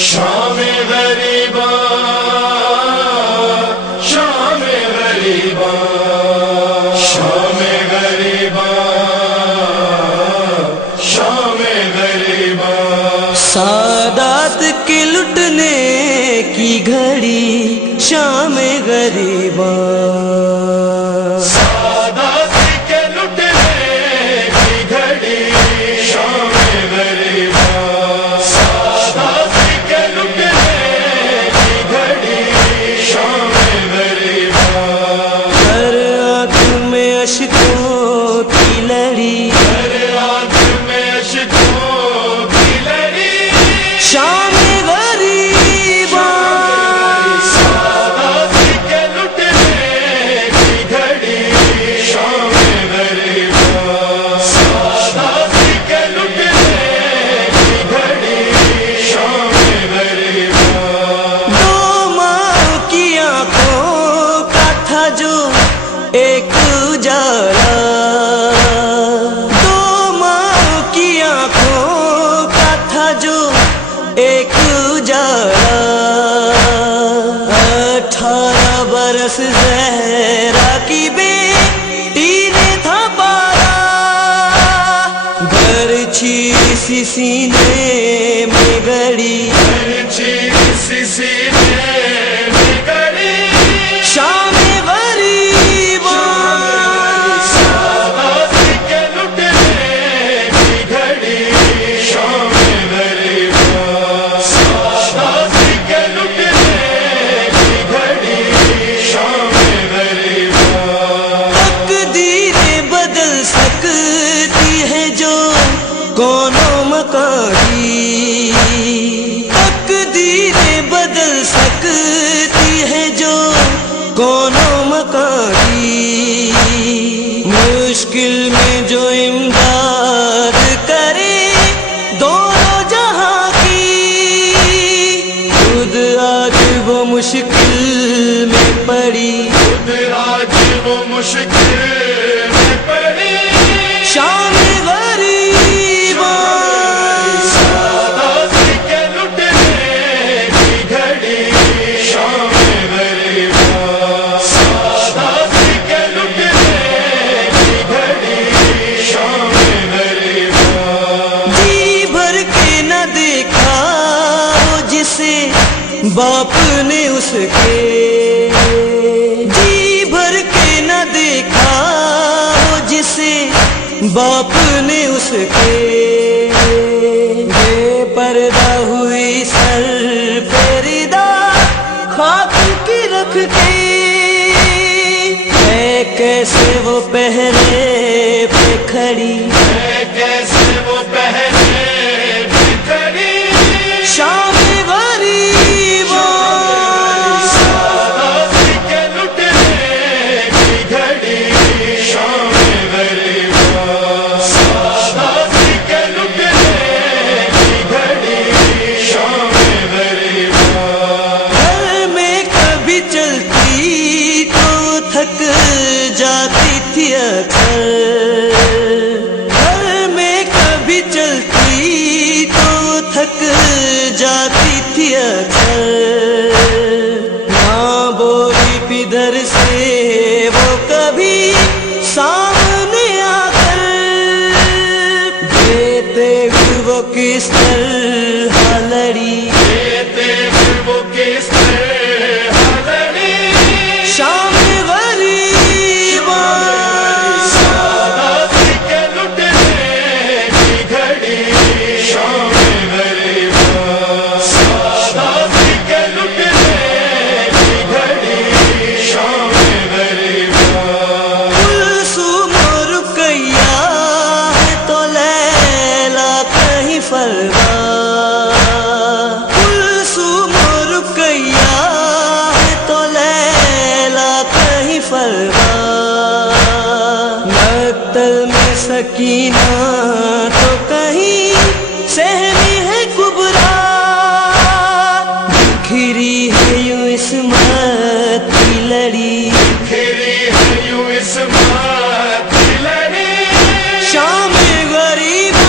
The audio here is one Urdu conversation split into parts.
شام غریبا شام غریبا شام غریبا شام غریبا سادات کے لٹنے کی گھڑی شام غریبا سادات کے لٹنے کی گھڑی شام غریبا سادات کے لٹنے کی گھڑی شام غریبا ہر آنکھ میں اشکوں کی لڑی ہر آنکھ میں اشکوں کی لڑی شام غریبا سادات کے لٹنے کی گھڑی شام غریبا سادات کے لٹنے کی گھڑی شام غریبا دو ماں کی آنکھوں کا تھا جو ایک اجالا دو ماں کی آنکھوں کا تھا جو ایک اجالا 18 برس زہرا کی بیٹی نے تھا پالا برچھی سی سینے میں گڑی سینے میں گڑی شام غریبا سادات کے لٹنے کی گھڑی شام غریبا سادات کے لٹنے کی گھڑی شام غریبا تقدیر بدل سکتی ہے جو کونوں مکان کی تقدیر بدل سکتی ہے جو کونوں مکان کی مشکل میں جو امداد کرے دونوں جہاں کی خود آج وہ مشکل میں پڑی خود آج وہ مشکل میں پڑی شام غریبا سادات کے لٹنے کی گھڑی شام غریبا سادات کے لٹنے کی گھڑی شام غریبا جی بھر کے نہ دیکھا وہ جسے باپ نے اس کے جی بھر کے نہ دیکھا وہ جسے باپ نے اس کے بے پردہ ہوئی سر پردہ خاک کی رکھ کے ہے کیسے وہ پہرے پہ کھڑی کیسے وہ پہلے بکھری شام غریبا سادات کے لٹنے کی گھڑی شام غریبا سادات کے لٹنے کی گھڑی شام غریبا گھر میں کبھی چلتی تو تھک جاتی تھی اکثر گھر میں کبھی چلتی تو تھک جاتی تھی اکثر ماں بولی پدھر سے وہ کبھی سامنے آ کر دیتے ہوئے وہ کس طرح لڑی دیتے وہ کس طرح لڑی شام غریبا سادات کے لٹنے کی گھڑی شام غریبا سادات کے لٹنے کی گھڑی شام غریبا کلثوم و رقیہ ہے تو لیلا کہیں فردا کلثوم و رقیہ ہے تو لیلا کہیں فردا مقتل میں سکینہ تو کہیں سہمی ہے کبرا بکھری ہے یوں عصمت کی لڑی پھری ہے یوں عصمت کی لڑی شام غریبا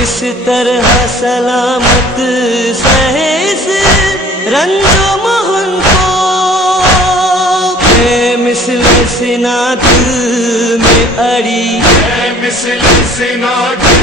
اس طرح سلامت سہس رنج و محن کو، ہے مثل سنا دل میں اڑی، ہے مثل سنا دل